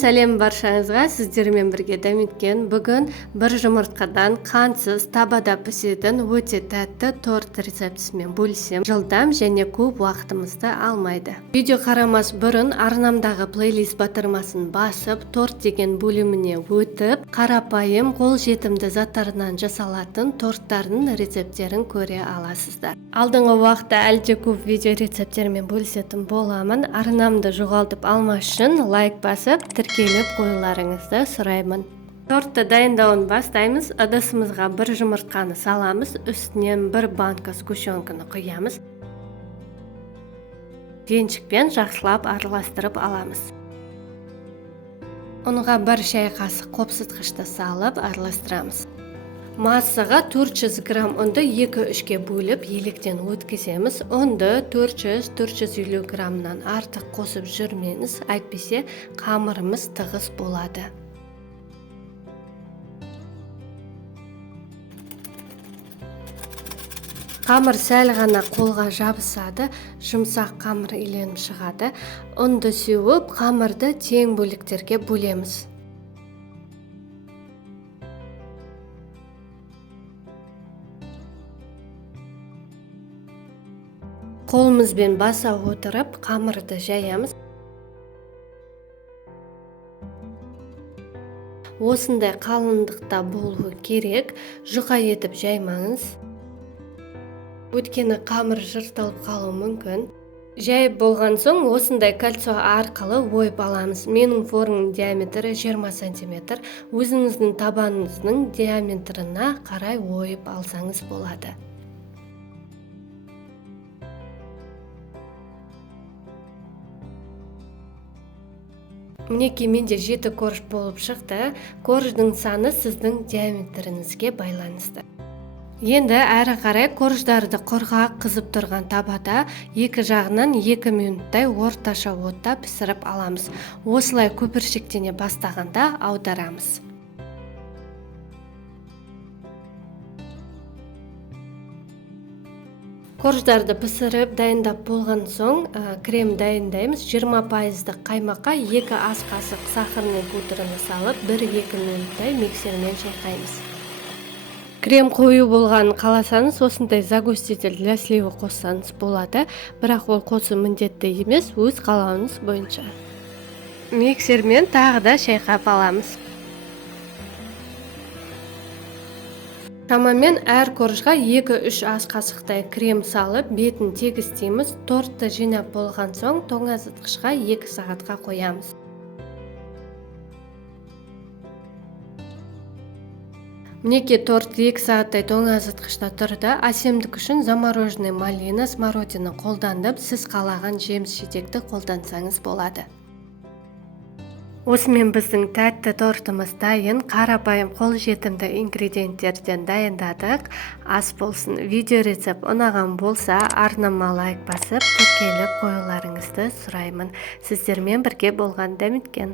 Сәлем баршаңызға, сіздермен бірге дәметкен. Бүгін бір жұмыртқадан қансыз табада пісетін өте тәтті торт рецептісімен бөлісем. Жылдам және көп уақытымызды алмайды. Видео қарамас бұрын арнамдағы плейлист батырмасын басып, торт деген бөліміне өтіп, қарапайым қолжетімді заттарынан жасалатын торттардың рецепттерін көре аласыздар. Алдыңғы уақытта әлде көп видео рецепттермен бөлісетін боламын. Арнамды жоғалтып алмас үшін лайк басып, тіркеліп қоюларыңызды сұраймын. Тортты дайындауын бастаймыз. Ыдысымызға бір жұмыртқаны саламыз, үстінен бір банка сгущенканы құямыз. Венчикпен жақсылап араластырып аламыз. Ұнға бір шай қасық қопсытқышты салып араластырамыз. Массаға 400 грамм ұнды 2-3-ке бөліп електен өткіземіз. Ұнды 400-450 граммнан артық қосып жүрмеңіз, әйтпесе қамырымыз тығыз болады. Қамыр сәл ғана қолға жабысады, жұмсақ қамыр иленіп шығады. Ұнды сеуіп, қамырды тең бөліктерге бөлеміз. Қолымызбен баса отырып, қамырды жаямыз. Осындай қалыңдықта болуы керек, жұқа етіп жаймаңыз. Өйткені қамыр жыртылып қалуы мүмкін. Жайып болған соң, осындай кольцо арқылы ойып аламыз. Менің формның диаметрі 20 см. Өзіңіздің табаныңыздың диаметрына қарай ойып алсаңыз болады. Мінекей менде 7 корж болып шықты. Корждың саны сіздің диаметріңізге байланысты. Енді әрі қарай корждарды құрғақ қызып тұрған табада екі жағынан 2 минуттай орташа отта пісіріп аламыз. Осылай көпіршіктене бастағанда аударамыз. Корждарды пісіріп дайындап болған соң крем дайындаймыз. 20% қаймаққа 2 ас қасық сахарный пудраны салып 1-2 минуттай миксермен шайқаймыз. Крем қою болғанын қаласаңыз, осындай загуститель для сливы қоссаңыз болады, бірақ ол қосу міндетті емес, өз қалауыңыз бойынша. Миксермен тағы да шайқап аламыз. Шамамен әр коржға 2-3 ас қасықтай крем салып, бетін тегістейміз. Тортты жинап болған соң тоңазытқышқа 2 сағатқа қоямыз. Мінекей торт 2 сағаттай тоңазытқышта тұрды. Әсемдік үшін замороженный малина, смородина қолдандым. Сіз қалаған жеміс-жидекті қолдансаңыз болады. Осымен біздің тәтті тортымыз дайын. Қарапайым қолжетімді ингредиенттерден дайындадық. Ас болсын. Видео рецепт ұнаған болса, арнама лайк басып, тіркеліп қоюларыңызды сұраймын. Сіздермен бірге болған дәметкен.